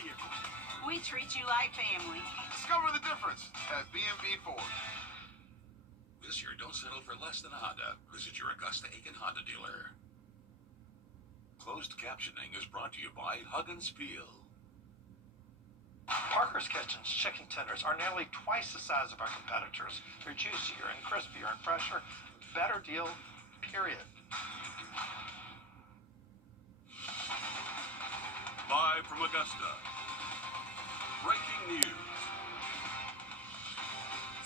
vehicle. We treat you like family. Discover the difference at B&B Ford. This year, don't settle for less than a Honda. Visit your Augusta-Aiken Honda dealer. Closed captioning is brought to you by Hug and Spiel. Parker's Kitchen's chicken tenders are nearly twice the size of our competitors. They're juicier and crispier and fresher. Better deal, period. Live from Augusta. Breaking news.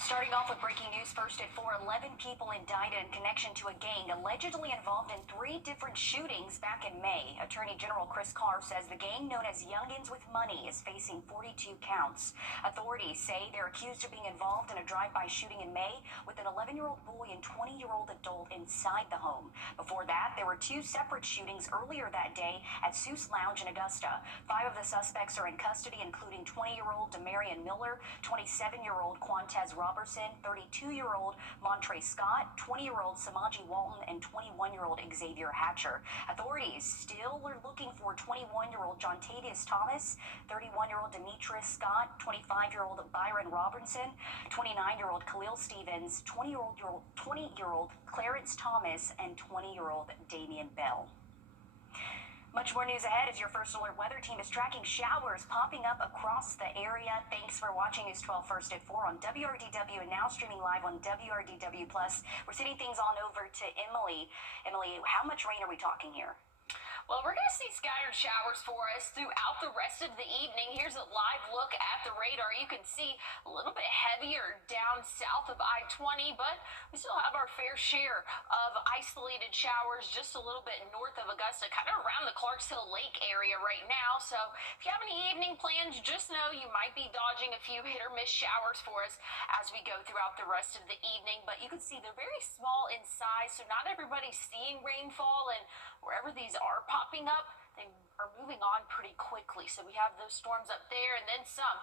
Starting off with breaking news first at 4, 11 people indicted in connection to a gang allegedly involved in 3 different shootings back in May. Attorney General Chris Carr says the gang known as Youngins with Money is facing 42 counts. Authorities say they're accused of being involved in a drive-by shooting in May with an 11-year-old boy and 20-year-old adult inside the home. Before that, there were 2 separate shootings earlier that day at Seuss Lounge in Augusta. 5 of the suspects are in custody, including 20-year-old Demarion Miller, 27-year-old Quantez Robertson, 32-year-old Montre Scott, 20-year-old Samaji Walton, and 21-year-old Xavier Hatcher. Authorities still are looking for 21-year-old John Tavius Thomas, 31-year-old Demetrius Scott, 25-year-old Byron Robinson, 29-year-old Khalil Stevens, 20-year-old Clarence Thomas, and 20-year-old Damian Bell. Much more news ahead as your First Alert weather team is tracking showers popping up across the area. Thanks for watching News 12 First at 4 on WRDW and now streaming live on WRDW+. We're sending things on over to Emily. Emily, how much rain are we talking here? Well, we're going to see scattered showers for us throughout the rest of the evening. Here's a live look at the radar. You can see a little bit heavier down south of I-20, but we still have our fair share of isolated showers just a little bit north of Augusta, kind of around the Clarksville Lake area right now. So if you have any evening plans, just know you might be dodging a few hit or miss showers for us as we go throughout the rest of the evening. But you can see they're very small in size, so not everybody's seeing rainfall, and wherever these are popping up, they are moving on pretty quickly. So we have those storms up there and then some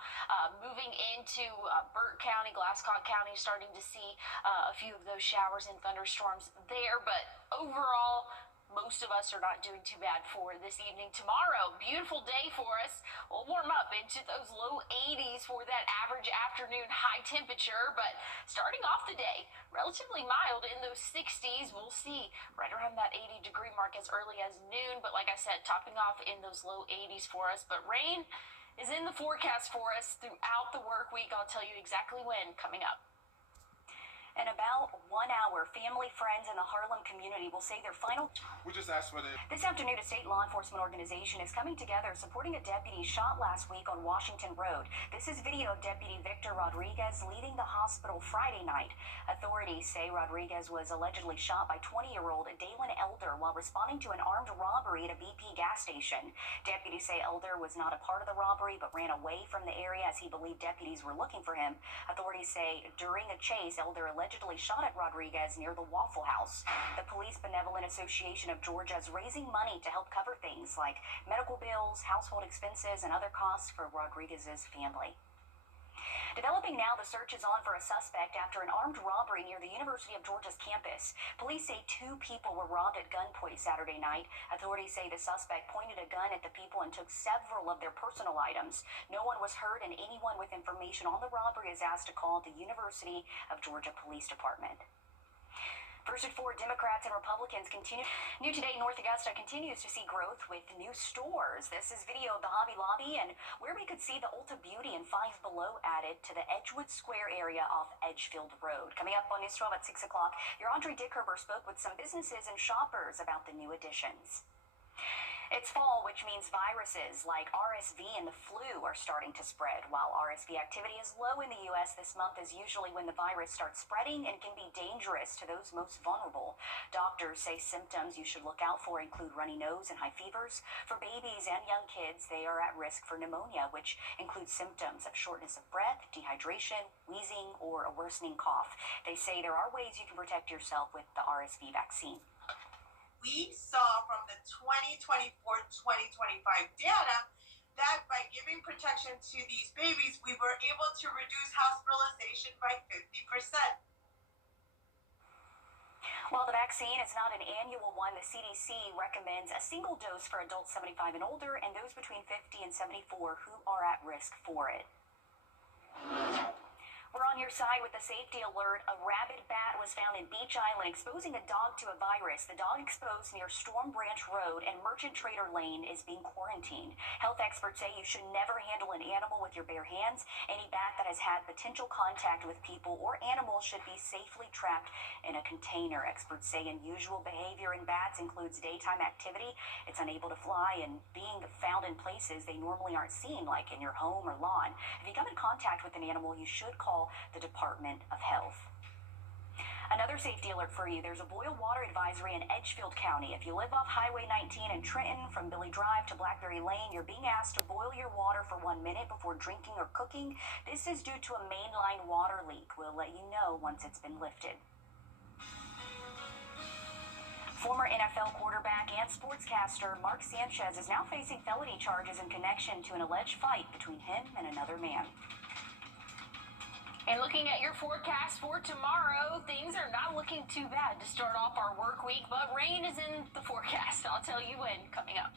moving into Burt County, Glasscock County, starting to see a few of those showers and thunderstorms there. But overall, most of us are not doing too bad for this evening. Tomorrow, beautiful day for us. We'll warm up into those low 80s for that average afternoon high temperature, but starting off the day, relatively mild in those 60s. We'll see right around that 80-degree mark as early as noon, but like I said, topping off in those low 80s for us. But rain is in the forecast for us throughout the work week. I'll tell you exactly when coming up. In about 1 hour, family, friends, and the Harlem community will say their final. We just asked for the. This afternoon, a state law enforcement organization is coming together supporting a deputy shot last week on Washington Road. This is video of Deputy Victor Rodriguez leaving the hospital Friday night. Authorities say Rodriguez was allegedly shot by 20-year-old Dalen Elder while responding to an armed robbery at a BP gas station. Deputies say Elder was not a part of the robbery but ran away from the area as he believed deputies were looking for him. Authorities say during a chase, Elder allegedly shot at Rodriguez near the Waffle House. The Police Benevolent Association of Georgia is raising money to help cover things like medical bills, household expenses, and other costs for Rodriguez's family. Developing now, the search is on for a suspect after an armed robbery near the University of Georgia's campus. Police say 2 people were robbed at gunpoint Saturday night. Authorities say the suspect pointed a gun at the people and took several of their personal items. No one was hurt, and anyone with information on the robbery is asked to call the University of Georgia Police Department. First at 4, Democrats and Republicans continue. New today, North Augusta continues to see growth with new stores. This is video of the Hobby Lobby and where we could see the Ulta Beauty and Five Below added to the Edgewood Square area off Edgefield Road. Coming up on News 12 at 6 o'clock, your Andre Dickherber spoke with some businesses and shoppers about the new additions. It's fall, which means viruses like RSV and the flu are starting to spread. While RSV activity is low in the U.S., this month is usually when the virus starts spreading and can be dangerous to those most vulnerable. Doctors say symptoms you should look out for include runny nose and high fevers. For babies and young kids, they are at risk for pneumonia, which includes symptoms of shortness of breath, dehydration, wheezing, or a worsening cough. They say there are ways you can protect yourself with the RSV vaccine. We saw from the 2024-2025 data that by giving protection to these babies, we were able to reduce hospitalization by 50%. While the vaccine is not an annual one, the CDC recommends a single dose for adults 75 and older and those between 50 and 74 who are at risk for it. We're on your side with the safety alert. A rabid bat was found in Beach Island exposing a dog to a virus. The dog exposed near Storm Branch Road and Merchant Trader Lane is being quarantined. Health experts say you should never handle an animal with your bare hands. Any bat that has had potential contact with people or animals should be safely trapped in a container. Experts say unusual behavior in bats includes daytime activity. It's unable to fly and being found in places they normally aren't seen, like in your home or lawn. If you come in contact with an animal, you should call the Department of Health. Another safety alert for you. There's a boil water advisory in Edgefield County. If you live off Highway 19 in Trenton, from Billy Drive to Blackberry Lane, you're being asked to boil your water for 1 minute before drinking or cooking. This is due to a mainline water leak. We'll let you know once it's been lifted. Former NFL quarterback and sportscaster Mark Sanchez is now facing felony charges in connection to an alleged fight between him and another man. And looking at your forecast for tomorrow, things are not looking too bad to start off our work week, but rain is in the forecast. I'll tell you when, coming up.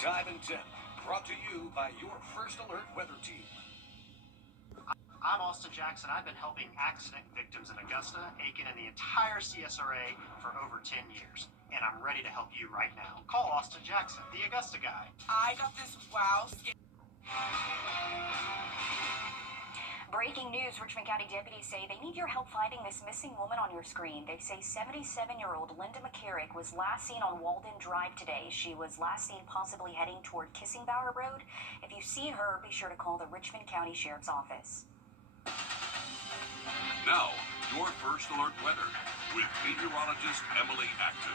Time and Temp, brought to you by your First Alert weather team. I'm Austin Jackson. I've been helping accident victims in Augusta, Aiken, and the entire CSRA for over 10 years. And I'm ready to help you right now. Call Austin Jackson, the Augusta guy. I got this wow scare. Breaking news, Richmond County deputies say they need your help finding this missing woman on your screen. They say 77-year-old Linda McCarrick was last seen on Walden Drive today. She was last seen possibly heading toward Kissingbauer Road. If you see her, be sure to call the Richmond County Sheriff's Office. Now, your First Alert weather with meteorologist Emily Acton.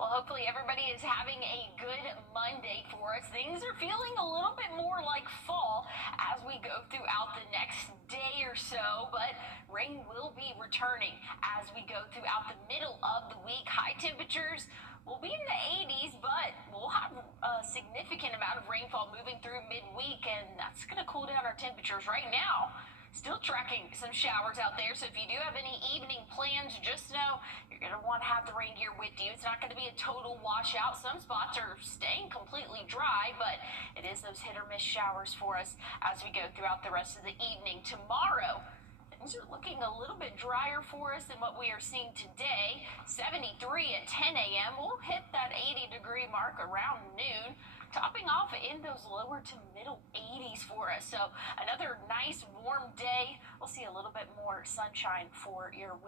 Well, hopefully everybody is having a good Monday for us. Things are feeling a little bit more like fall as we go throughout the next day or so, but rain will be returning as we go throughout the middle of the week. High temperatures will be in the 80s, but we'll have a significant amount of rainfall moving through midweek, and that's going to cool down our temperatures right now. Still tracking some showers out there, so if you do have any evening plans, just know you're going to want to have the rain gear with you. It's not going to be a total washout. Some spots are staying completely dry, but it is those hit or miss showers for us as we go throughout the rest of the evening. Tomorrow, things are looking a little bit drier for us than what we are seeing today. 73 at 10 a.m. We'll hit that 80-degree mark around noon, topping off in those lower to middle 80s for us. So another nice warm day. We'll see a little bit more sunshine for your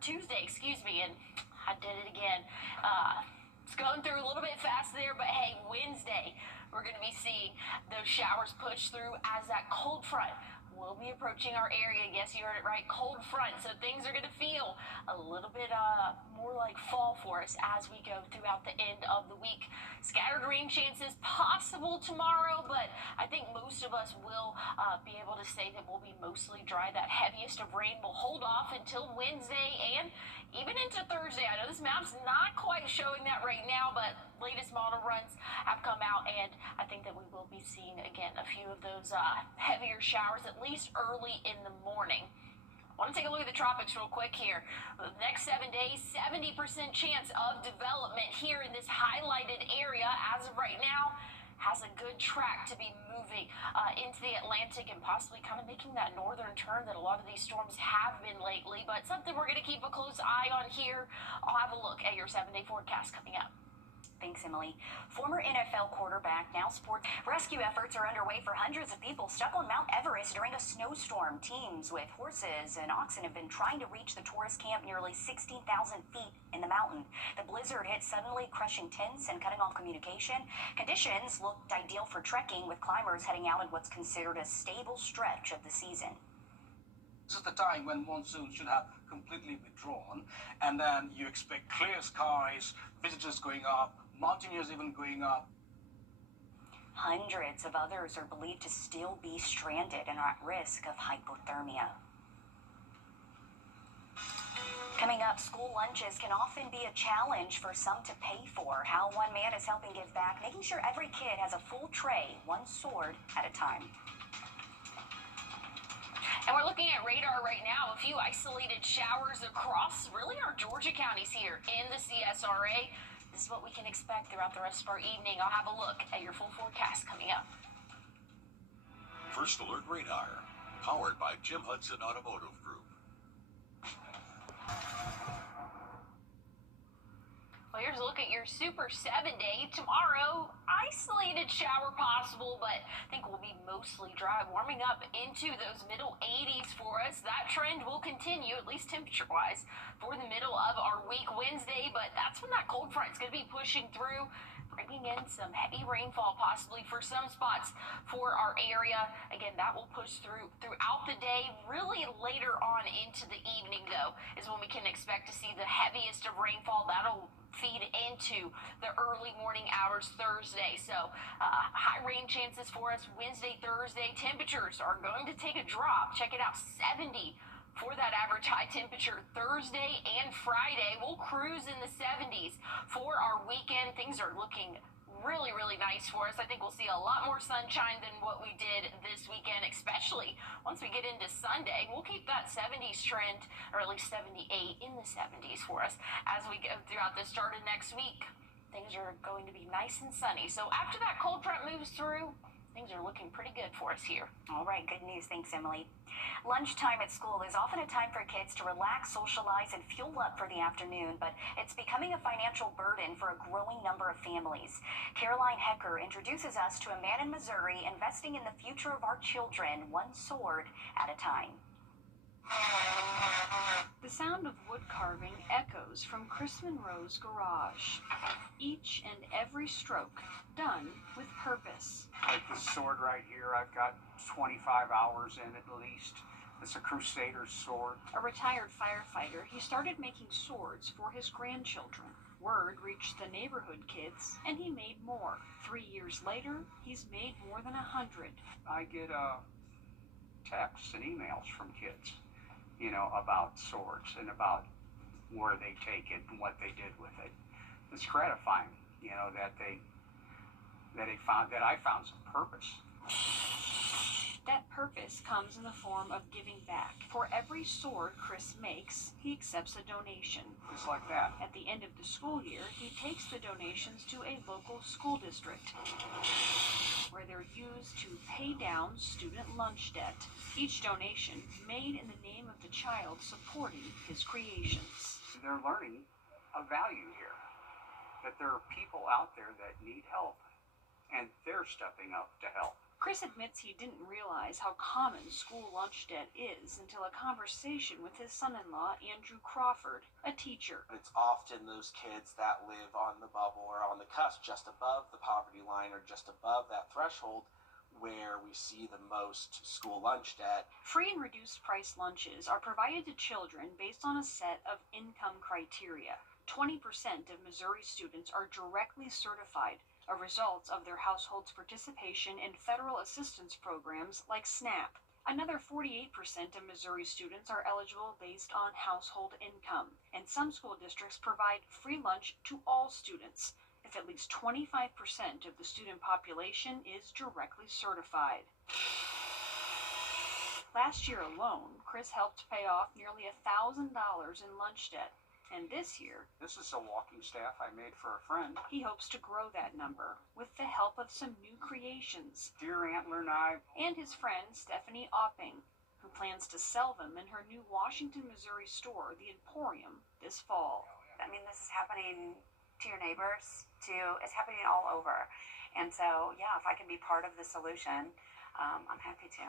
Tuesday, and I did it again. It's going through a little bit fast there, but hey, Wednesday, we're going to be seeing those showers push through as that cold front will be approaching our area. Yes, you heard it right, cold front. So things are going to feel a little bit more like fall for us as we go throughout the end of the week. Scattered rain chances possible tomorrow, but I think most of us will be able to say that we'll be mostly dry. That heaviest of rain will hold off until Wednesday and even into Thursday. I know this map's not quite showing that right now, but latest model runs have come out, and I think that we will be seeing, again, a few of those heavier showers, at least early in the morning. I want to take a look at the tropics real quick here. The next 7 days, 70% chance of development here in this highlighted area. As of right now, has a good track to be moving into the Atlantic and possibly kind of making that northern turn that a lot of these storms have been lately, but something we're going to keep a close eye on here. I'll have a look at your 7-day forecast coming up. Thanks, Emily. Former NFL quarterback, now sports. Rescue efforts are underway for hundreds of people stuck on Mount Everest during a snowstorm. Teams with horses and oxen have been trying to reach the tourist camp nearly 16,000 feet in the mountain. The blizzard hit suddenly, crushing tents and cutting off communication. Conditions looked ideal for trekking, with climbers heading out in what's considered a stable stretch of the season. This is the time when monsoon should have completely withdrawn, and then you expect clear skies, visitors going up, mountaineers even going up. Hundreds of others are believed to still be stranded and are at risk of hypothermia. Coming up, school lunches can often be a challenge for some to pay for. How one man is helping give back, making sure every kid has a full tray, one sword at a time. And we're looking at radar right now. A few isolated showers across really our Georgia counties here in the CSRA. This is what we can expect throughout the rest of our evening. I'll have a look at your full forecast coming up. First Alert Radar, powered by Jim Hudson Automotive Group. Well, here's a look at your Super 7-day. Tomorrow, isolated shower possible, but I think we'll be mostly dry, warming up into those middle 80s for us. That trend will continue, at least temperature-wise, for the middle of our week Wednesday, but that's when that cold front is going to be pushing through, bringing in some heavy rainfall possibly for some spots for our area. Again, that will push throughout the day. Really later on into the evening, though, is when we can expect to see the heaviest of rainfall. That'll feed into the early morning hours Thursday. So high rain chances for us Wednesday, Thursday. Temperatures are going to take a drop. Check it out, 70 for that average high temperature Thursday and Friday. We'll cruise in the 70s for our weekend. Things are looking really, really nice for us. I think we'll see a lot more sunshine than what we did this weekend, especially once we get into Sunday. We'll keep that 70s trend, or at least 78 in the 70s for us as we go throughout the start of next week. Things are going to be nice and sunny. So after that cold front moves through, things are looking pretty good for us here. All right, good news. Thanks, Emily. Lunchtime at school is often a time for kids to relax, socialize, and fuel up for the afternoon, but it's becoming a financial burden for a growing number of families. Caroline Hecker introduces us to a man in Missouri investing in the future of our children, one sword at a time. The sound of wood carving echoes from Chris Monroe's garage. Each and every stroke done with purpose. Like this sword right here, I've got 25 hours in at least. It's a Crusader's sword. A retired firefighter, he started making swords for his grandchildren. Word reached the neighborhood kids, and he made more. 3 years later, he's made more than 100. I get texts and emails from kids, about swords and about where they take it and what they did with it. It's gratifying, that I found some purpose. That purpose comes in the form of giving back. For every sword Chris makes, he accepts a donation. Just like that. At the end of the school year, he takes the donations to a local school district, where they're used to pay down student lunch debt. Each donation made in the name of the child supporting his creations. They're learning a value here, that there are people out there that need help, and they're stepping up to help. Chris admits he didn't realize how common school lunch debt is until a conversation with his son-in-law, Andrew Crawford, a teacher. It's often those kids that live on the bubble or on the cusp, just above the poverty line or just above that threshold, where we see the most school lunch debt. Free and reduced price lunches are provided to children based on a set of income criteria. 20% of Missouri students are directly certified, a result of their household's participation in federal assistance programs like SNAP. Another 48% of Missouri students are eligible based on household income, and some school districts provide free lunch to all students if at least 25% of the student population is directly certified. Last year alone, Chris helped pay off nearly $1,000 in lunch debt. And this year, this is a walking staff I made for a friend. He hopes to grow that number with the help of some new creations. Deer antler knife. And his friend Stephanie Opping, who plans to sell them in her new Washington, Missouri store, the Emporium, this fall. I mean, this is happening to your neighbors, it's happening all over. And so, yeah, if I can be part of the solution, I'm happy to.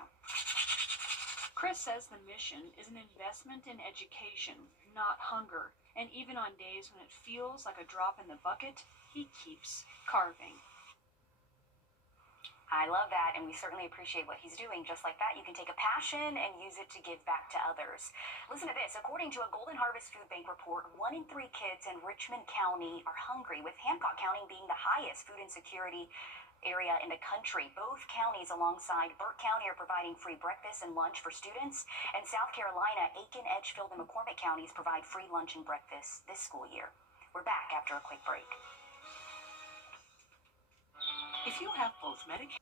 Chris says the mission is an investment in education, not hunger. And even on days when it feels like a drop in the bucket, he keeps carving. I love that, and we certainly appreciate what he's doing. Just like that, you can take a passion and use it to give back to others. Listen to this. According to a Golden Harvest Food Bank report, 1 in 3 kids in Richmond County are hungry, with Hancock County being the highest food insecurity area in the country. Both counties alongside Burke County are providing free breakfast and lunch for students. And South Carolina, Aiken, Edgefield, and McCormick counties provide free lunch and breakfast this school year. We're back after a quick break. If you have both Medicare...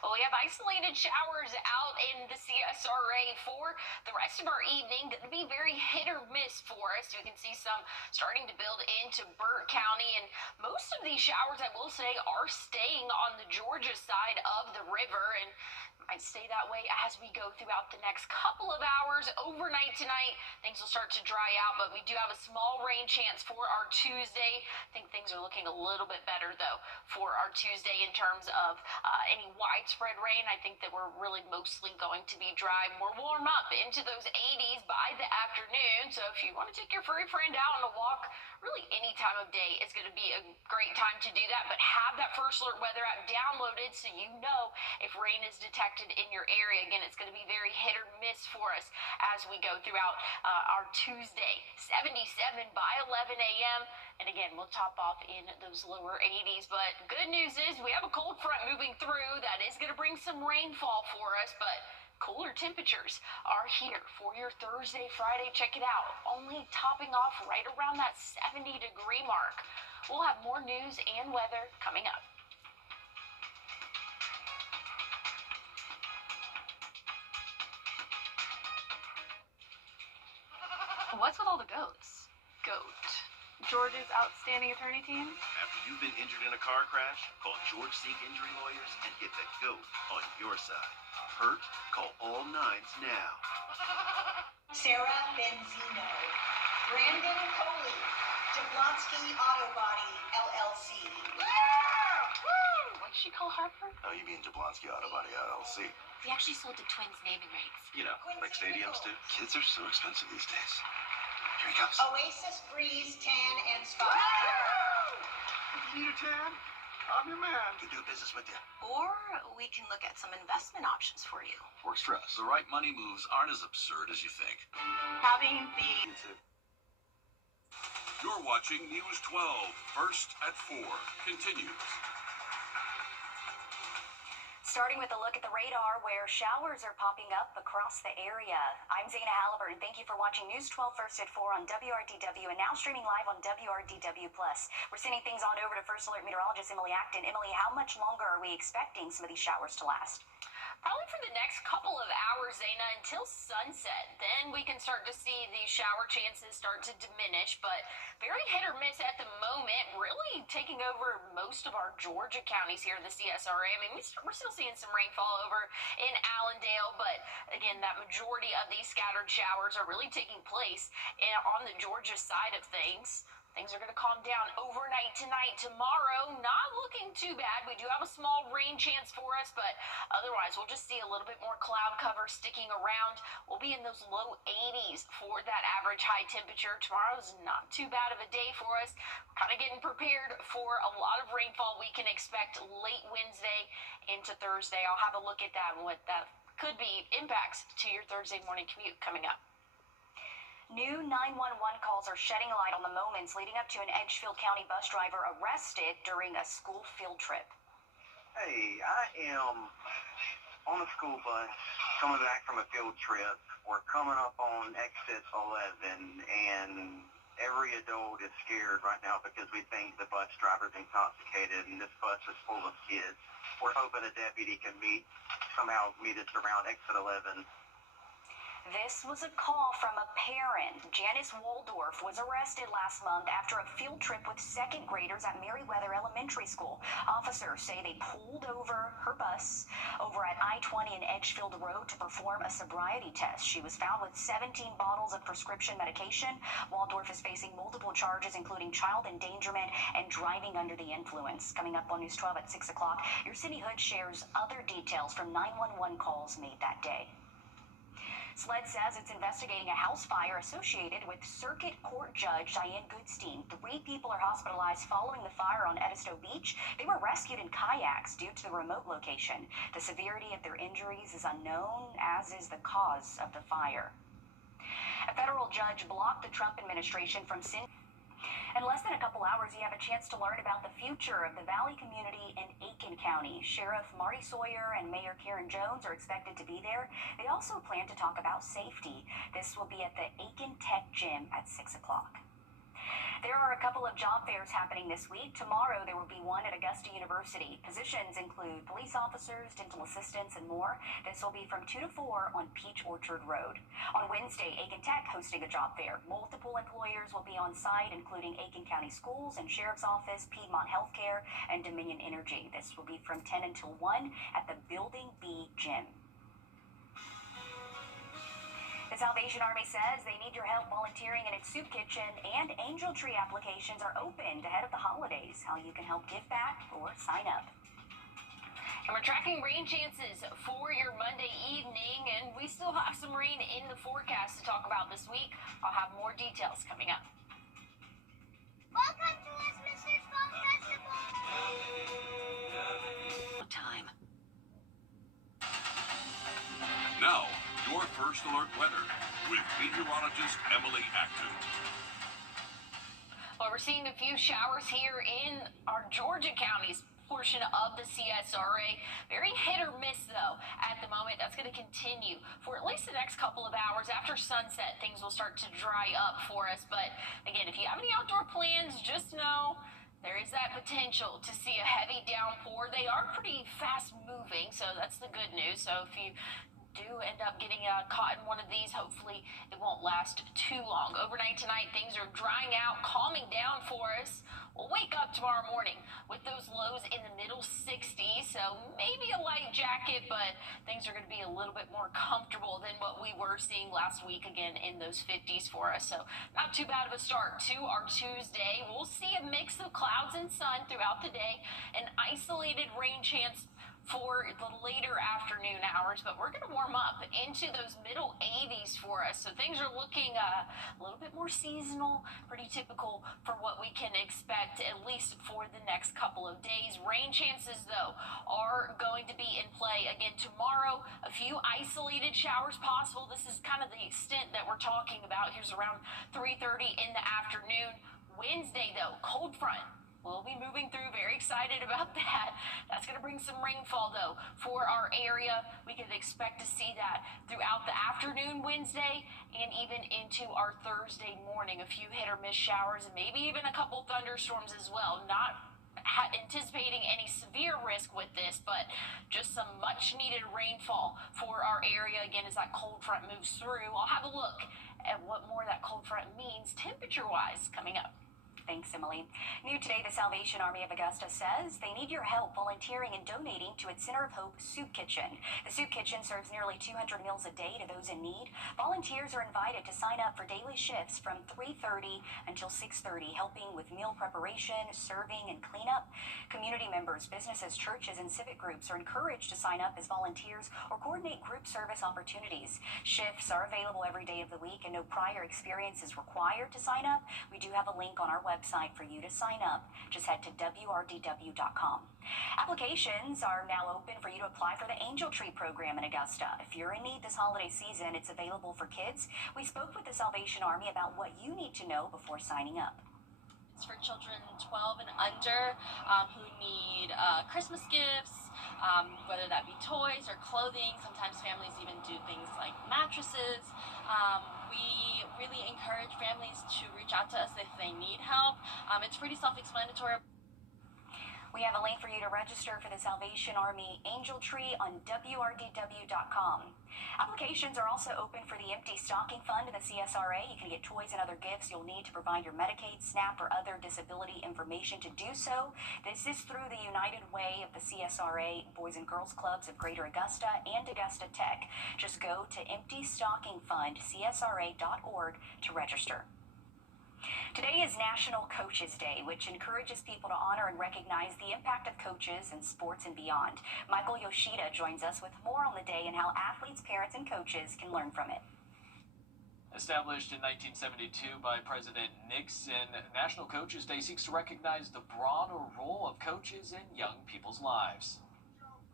Well, we have isolated showers out in the CSRA for the rest of our evening. Going to be very hit or miss for us. You can see some starting to build into Burt County, and most of these showers, I will say, are staying on the Georgia side of the river, and might stay that way as we go throughout the next couple of hours. Overnight tonight, things will start to dry out, but we do have a small rain chance for our Tuesday. I think things are looking a little bit better, though, for our Tuesday in terms of any widespread rain. I think that we're really mostly going to be dry. We'll warm up into those 80s by the afternoon, so if you want to take your furry friend out on a walk, really any time of day is going to be a great time to do that. But have that First Alert Weather app downloaded so you know if rain is detected in your area. Again, it's going to be very hit or miss for us as we go throughout our Tuesday. 77 by 11 a.m. And again, we'll top off in those lower 80s. But good news is we have a cold front moving through that is going to bring some rainfall for us, but cooler temperatures are here for your Thursday, Friday. Check it out. Only topping off right around that 70-degree mark. We'll have more news and weather coming up. What's with all the goats? Goat. George's outstanding attorney team? After you've been injured in a car crash, call George Sink Injury Lawyers and get the GOAT on your side. Hurt? Call all nines now. Sarah Benzino, Brandon Coley, Jablonski Auto Body, LLC. What'd she call Harper? Oh, you mean Jablonski Auto Body LLC? We actually sold the twins' naming rights. You know, like stadiums do. Kids are so expensive these days. Here he comes. Oasis Breeze Tan and Spa. You need a tan? I'm your man. We do business with you. Or we can look at some investment options for you. Works for us. The right money moves aren't as absurd as you think. Having the You're watching News 12, First at 4. Continues. Starting with a look at the radar where showers are popping up across the area. I'm Zaina Halliburton. Thank you for watching News 12 First at 4 on WRDW and now streaming live on WRDW+. We're sending things on over to First Alert meteorologist Emily Acton. Emily, how much longer are we expecting some of these showers to last? Probably for the next couple of hours, Zaina, until sunset. Then we can start to see these shower chances start to diminish, but very hit or miss at the moment, really taking over most of our Georgia counties here in the CSRA. I mean, we're still seeing some rainfall over in Allendale, but again, that majority of these scattered showers are really taking place on the Georgia side of things. Things are going to calm down overnight tonight. Tomorrow, not looking too bad. We do have a small rain chance for us, but otherwise, we'll just see a little bit more cloud cover sticking around. We'll be in those low 80s for that average high temperature. Tomorrow's not too bad of a day for us. We're kind of getting prepared for a lot of rainfall we can expect late Wednesday into Thursday. I'll have a look at that and what that could be impacts to your Thursday morning commute coming up. New 911 calls are shedding light on the moments leading up to an Edgefield County bus driver arrested during a school field trip. Hey, I am on a school bus coming back from a field trip. We're coming up on exit 11, and every adult is scared right now because we think the bus driver's intoxicated, and this bus is full of kids. We're hoping a deputy can somehow meet us around exit 11. This was a call from a parent. Janice Waldorf was arrested last month after a field trip with second graders at Meriwether Elementary School. Officers say they pulled over her bus over at I-20 and Edgefield Road to perform a sobriety test. She was found with 17 bottles of prescription medication. Waldorf is facing multiple charges, including child endangerment and driving under the influence. Coming up on News 12 at 6 o'clock, your City Hood shares other details from 911 calls made that day. SLED says it's investigating a house fire associated with Circuit Court Judge Diane Goodstein. 3 people are hospitalized following the fire on Edisto Beach. They were rescued in kayaks due to the remote location. The severity of their injuries is unknown, as is the cause of the fire. A federal judge blocked the Trump administration from In less than a couple hours, you have a chance to learn about the future of the Valley community in Aiken County. Sheriff Marty Sawyer and Mayor Karen Jones are expected to be there. They also plan to talk about safety. This will be at the Aiken Tech Gym at 6 o'clock. There are a couple of job fairs happening this week. Tomorrow there will be one at Augusta University. Positions include police officers, dental assistants, and more. This will be from 2 to 4 on Peach Orchard Road. On Wednesday, Aiken Tech hosting a job fair. Multiple employers will be on site, including Aiken County Schools and Sheriff's Office, Piedmont Healthcare, and Dominion Energy. This will be from 10 until 1 at the Building B Gym. The Salvation Army says they need your help volunteering in its soup kitchen, and Angel Tree applications are opened ahead of the holidays. How you can help give back or sign up. And we're tracking rain chances for your Monday evening, and we still have some rain in the forecast to talk about this week. I'll have more details coming up. Welcome to Westminster's Fall Festival! Time. Now, your First Alert weather with meteorologist Emily Acton. Well, we're seeing a few showers here in our Georgia counties portion of the CSRA. Very hit or miss, though, at the moment. That's going to continue for at least the next couple of hours. After sunset, things will start to dry up for us. But, again, if you have any outdoor plans, just know there is that potential to see a heavy downpour. They are pretty fast-moving, so that's the good news. So if you do end up getting caught in one of these, hopefully it won't last too long. Overnight tonight, things are drying out, calming down for us. We'll wake up tomorrow morning with those lows in the middle 60s, so maybe a light jacket, but things are going to be a little bit more comfortable than what we were seeing last week, again, in those 50s for us. So not too bad of a start to our Tuesday. We'll see a mix of clouds and sun throughout the day, an isolated rain chance for the later afternoon hours, but we're going to warm up into those middle 80s for us. So things are looking a little bit more seasonal, pretty typical for what we can expect, at least for the next couple of days. Rain chances, though, are going to be in play again tomorrow. A few isolated showers possible. This is kind of the extent that we're talking about. Here's around 3:30 in the afternoon. Wednesday, though, cold front. We'll be moving through. Very excited about that. That's going to bring some rainfall, though, for our area. We can expect to see that throughout the afternoon Wednesday and even into our Thursday morning. A few hit or miss showers and maybe even a couple thunderstorms as well. Not anticipating any severe risk with this, but just some much needed rainfall for our area again as that cold front moves through. I'll have a look at what more that cold front means temperature wise coming up. Thanks, Emily. New today, the Salvation Army of Augusta says they need your help volunteering and donating to its Center of Hope Soup Kitchen. The Soup Kitchen serves nearly 200 meals a day to those in need. Volunteers are invited to sign up for daily shifts from 3:30 until 6:30, helping with meal preparation, serving, and cleanup. Community members, businesses, churches, and civic groups are encouraged to sign up as volunteers or coordinate group service opportunities. Shifts are available every day of the week, and no prior experience is required to sign up. We do have a link on our website for you to sign up. Just head to wrdw.com. Applications are now open for you to apply for the Angel Tree program in Augusta. If you're in need this holiday season, it's available for kids. We spoke with the Salvation Army about what you need to know before signing up. It's for children 12 and under who need Christmas gifts, whether that be toys or clothing. Sometimes families even do things like mattresses. We really encourage families to reach out to us if they need help. It's pretty self-explanatory. We have a link for you to register for the Salvation Army Angel Tree on wrdw.com. Applications are also open for the Empty Stocking Fund in the CSRA. You can get toys and other gifts you'll need to provide your Medicaid, SNAP, or other disability information to do so. This is through the United Way of the CSRA, Boys and Girls Clubs of Greater Augusta, and Augusta Tech. Just go to emptystockingfundcsra.org to register. Today is National Coaches Day, which encourages people to honor and recognize the impact of coaches in sports and beyond. Michael Yoshida joins us with more on the day and how athletes, parents, and coaches can learn from it. Established in 1972 by President Nixon, National Coaches Day seeks to recognize the broader role of coaches in young people's lives.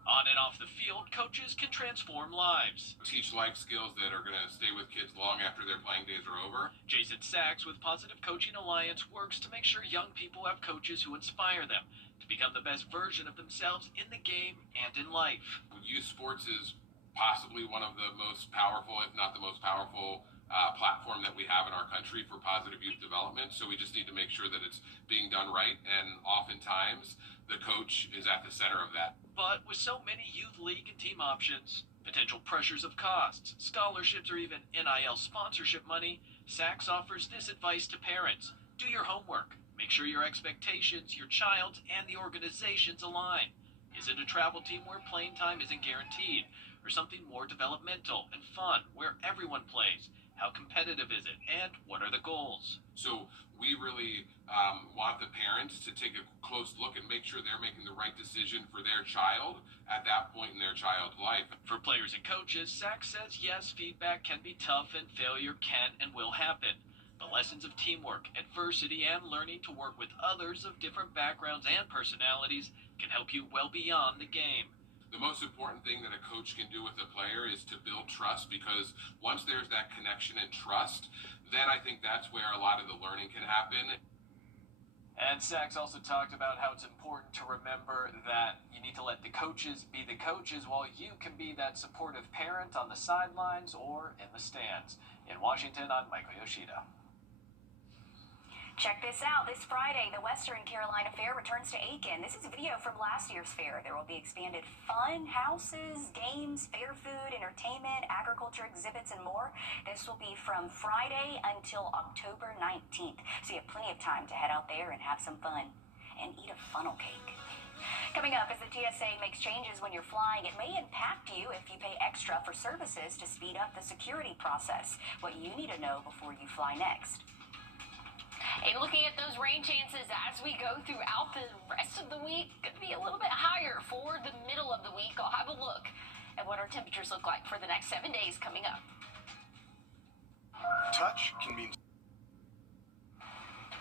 On and off the field, coaches can transform lives. Teach life skills that are going to stay with kids long after their playing days are over. Jason Sachs with Positive Coaching Alliance works to make sure young people have coaches who inspire them to become the best version of themselves in the game and in life. Youth sports is possibly one of the most powerful, if not the most powerful, platform that we have in our country for positive youth development. So we just need to make sure that it's being done right, and oftentimes the coach is at the center of that. But with so many youth league and team options, potential pressures of costs, scholarships, or even NIL sponsorship money, Sachs offers this advice to parents. Do your homework. Make sure your expectations, your child's, and the organization's align. Is it a travel team where playing time isn't guaranteed? Or something more developmental and fun where everyone plays? How competitive is it? And what are the goals? So we really want the parents to take a close look and make sure they're making the right decision for their child at that point in their child's life. For players and coaches, Sachs says yes, feedback can be tough and failure can and will happen. The lessons of teamwork, adversity, and learning to work with others of different backgrounds and personalities can help you well beyond the game. The most important thing that a coach can do with a player is to build trust, because once there's that connection and trust, then I think that's where a lot of the learning can happen. And Sachs also talked about how it's important to remember that you need to let the coaches be the coaches while you can be that supportive parent on the sidelines or in the stands. In Washington, I'm Michael Yoshida. Check this out. This Friday, the Western Carolina Fair returns to Aiken. This is video from last year's fair. There will be expanded fun, houses, games, fair food, entertainment, agriculture exhibits, and more. This will be from Friday until October 19th. So you have plenty of time to head out there and have some fun and eat a funnel cake. Coming up, as the TSA makes changes when you're flying, it may impact you if you pay extra for services to speed up the security process. What you need to know before you fly next. And looking at those rain chances as we go throughout the rest of the week, could be a little bit higher for the middle of the week. I'll have a look at what our temperatures look like for the next 7 days coming up. Touch can mean...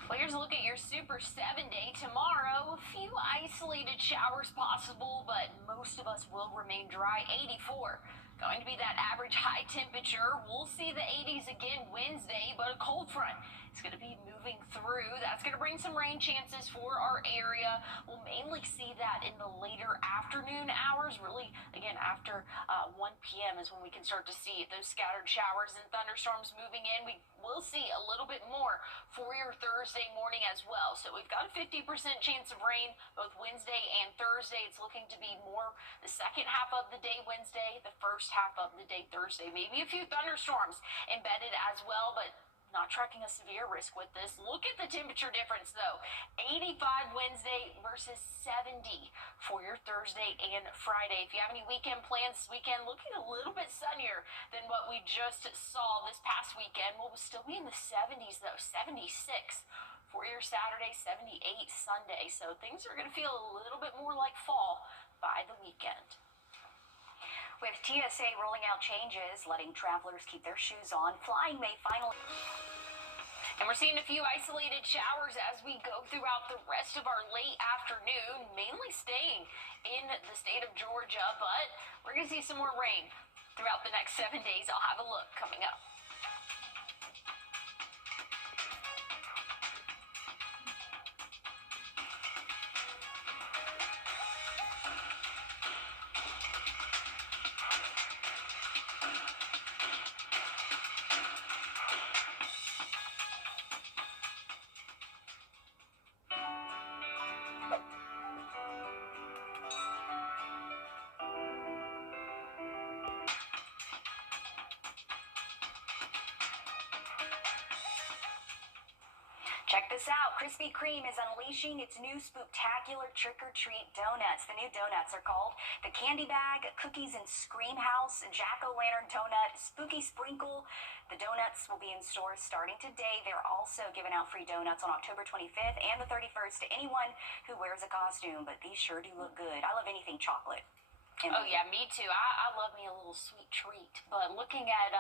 Well, here's a look at your Super 7-day tomorrow. A few isolated showers possible, but most of us will remain dry. 84. Going to be that average high temperature. We'll see the 80s again Wednesday, but a cold front is going to be moving through. That's going to bring some rain chances for our area. We'll mainly see that in the later afternoon hours. Really, again, after 1 p.m. is when we can start to see those scattered showers and thunderstorms moving in. We will see a little bit more for your Thursday morning as well. So we've got a 50% chance of rain both Wednesday and Thursday. It's looking to be more the second half of the day Wednesday, the first half of the day Thursday. Maybe a few thunderstorms embedded as well, but not tracking a severe risk with this. Look at the temperature difference though. 85 Wednesday versus 70 for your Thursday and Friday. If you have any weekend plans this weekend, looking a little bit sunnier than what we just saw this past weekend. We'll still be in the 70s though. 76 for your Saturday, 78 Sunday. So things are going to feel a little bit more like fall by the weekend. With TSA rolling out changes, letting travelers keep their shoes on, flying may finally... And we're seeing a few isolated showers as we go throughout the rest of our late afternoon, mainly staying in the state of Georgia, but we're going to see some more rain throughout the next 7 days. I'll have a look coming up. Check this out. Krispy Kreme is unleashing its new spooktacular trick-or-treat donuts. The new donuts are called the Candy Bag, Cookies and Scream House, Jack-O-Lantern Donut, Spooky Sprinkle. The donuts will be in stores starting today. They're also giving out free donuts on October 25th and the 31st to anyone who wears a costume, but these sure do look good. I love anything chocolate. Oh yeah, me too. I love me a little sweet treat. But looking at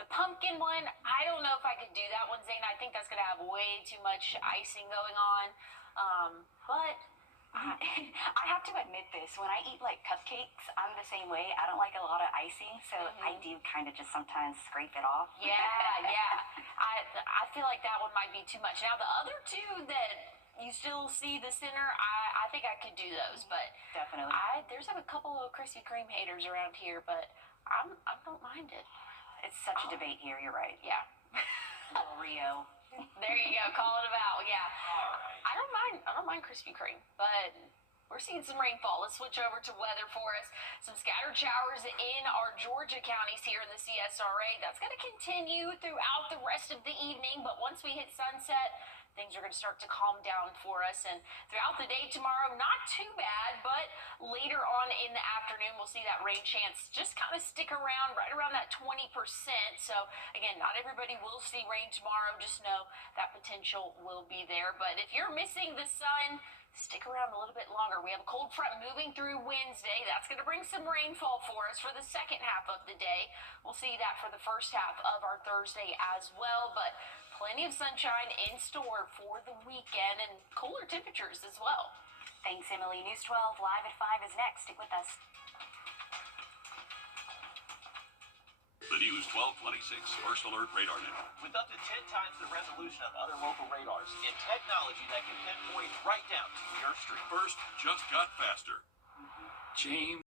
the pumpkin one, I don't know if I could do that one, Zane. I think that's going to have way too much icing going on. But I have to admit this. When I eat like cupcakes, I'm the same way. I don't like a lot of icing, so I do kind of just sometimes scrape it off. Yeah. I feel like that one might be too much. Now the other two that you still see the center, I think I could do those, but definitely. There's a couple of Krispy Kreme haters around here, but I don't mind it. it's such a debate here. You're right. Yeah. Little Rio. There you go. Call it about. Yeah. I don't mind Krispy Kreme, but we're seeing some rainfall. Let's switch over to weather for us. Some scattered showers in our Georgia counties here in the CSRA. That's going to continue throughout the rest of the evening, but once we hit sunset, things are going to start to calm down for us. And throughout the day tomorrow, not too bad, but later on in the afternoon, we'll see that rain chance just kind of stick around, right around that 20%. So again, not everybody will see rain tomorrow. Just know that potential will be there. But if you're missing the sun, stick around a little bit longer. We have a cold front moving through Wednesday. That's going to bring some rainfall for us for the second half of the day. We'll see that for the first half of our Thursday as well, but plenty of sunshine in store for the weekend and cooler temperatures as well. Thanks, Emily. News 12 Live at 5 is next. Stick with us. The News 1226 First Alert Radar Net. With up to 10 times the resolution of other local radars and technology that can pinpoint right down to your street. First just got faster. James.